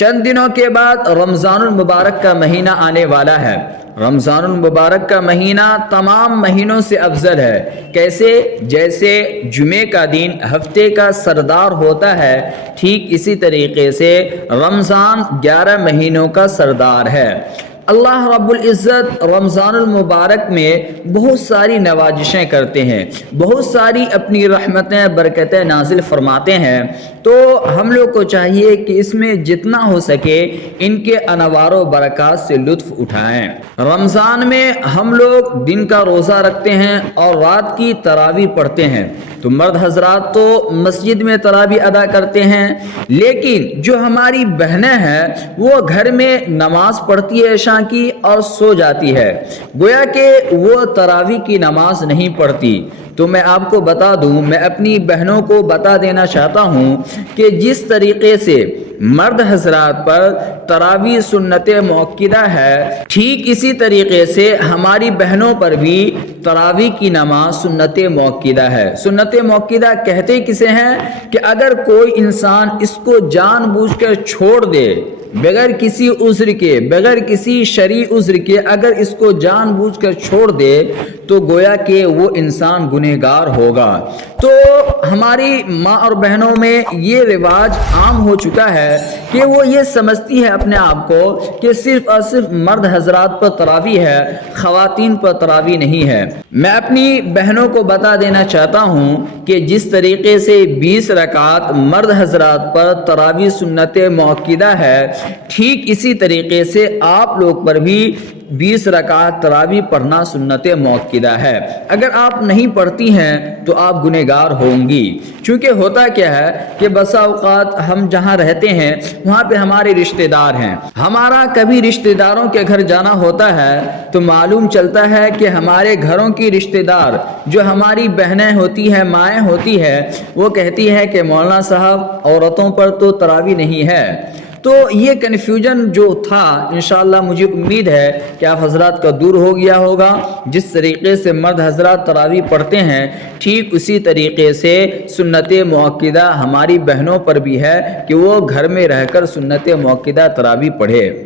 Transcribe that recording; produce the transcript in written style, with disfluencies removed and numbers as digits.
چند دنوں کے بعد رمضان المبارک کا مہینہ آنے والا ہے۔ رمضان المبارک کا مہینہ تمام مہینوں سے افضل ہے۔ کیسے؟ جیسے جمعے کا دن ہفتے کا سردار ہوتا ہے، ٹھیک اسی طریقے سے رمضان 11 مہینوں کا سردار ہے۔ اللہ رب العزت رمضان المبارک میں بہت ساری نوازشیں کرتے ہیں، بہت ساری اپنی رحمتیں برکتیں نازل فرماتے ہیں، تو ہم لوگ کو چاہیے کہ اس میں جتنا ہو سکے ان کے انوار و برکات سے لطف اٹھائیں۔ رمضان میں ہم لوگ دن کا روزہ رکھتے ہیں اور رات کی تراویح پڑھتے ہیں، تو مرد حضرات تو مسجد میں تراویح ادا کرتے ہیں، لیکن جو ہماری بہنیں ہیں وہ گھر میں نماز پڑھتی ہے عشاء کی اور سو جاتی ہے، گویا کہ وہ تراویح کی نماز نہیں پڑھتی۔ تو میں آپ کو بتا دوں، میں اپنی بہنوں کو بتا دینا چاہتا ہوں کہ جس طریقے سے مرد حضرات پر تراویح سنت مؤکدہ ہے، ٹھیک اسی طریقے سے ہماری بہنوں پر بھی تراویح کی نماز سنت مؤکدہ ہے۔ سنت مؤکدہ کہتے کسے ہیں کہ اگر کوئی انسان اس کو جان بوجھ کر چھوڑ دے، بغیر کسی عذر کے، بغیر کسی شرعی عذر کے اگر اس کو جان بوجھ کر چھوڑ دے تو گویا کہ وہ انسان گنہگار ہوگا۔ تو ہماری ماں اور بہنوں میں یہ رواج عام ہو چکا ہے کہ وہ یہ سمجھتی ہے اپنے آپ کو کہ صرف اور صرف مرد حضرات پر تراویح ہے، خواتین پر تراویح نہیں ہے۔ میں اپنی بہنوں کو بتا دینا چاہتا ہوں کہ جس طریقے سے 20 رکعات مرد حضرات پر تراویح سنت مؤکدہ ہے، ٹھیک اسی طریقے سے آپ لوگ پر بھی 20 رکعات تراویح پڑھنا سنت مؤکدہ ہے۔ اگر آپ نہیں پڑھتی ہیں تو آپ گنہگار ہوں گی، چونکہ ہوتا کیا ہے کہ بسا اوقات ہم جہاں رہتے ہیں وہاں پہ ہمارے رشتہ دار ہیں، ہمارا کبھی رشتہ داروں کے گھر جانا ہوتا ہے تو معلوم چلتا ہے کہ ہمارے گھروں کی رشتہ دار جو ہماری بہنیں ہوتی ہیں، مائیں ہوتی ہے، وہ کہتی ہے کہ مولانا صاحب عورتوں پر تو تراویح نہیں ہے۔ تو یہ کنفیوژن جو تھا انشاءاللہ مجھے امید ہے کہ آپ حضرات کا دور ہو گیا ہوگا۔ جس طریقے سے مرد حضرات تراویح پڑھتے ہیں، ٹھیک اسی طریقے سے سنت مؤکدہ ہماری بہنوں پر بھی ہے کہ وہ گھر میں رہ کر سنت مؤکدہ تراویح پڑھے۔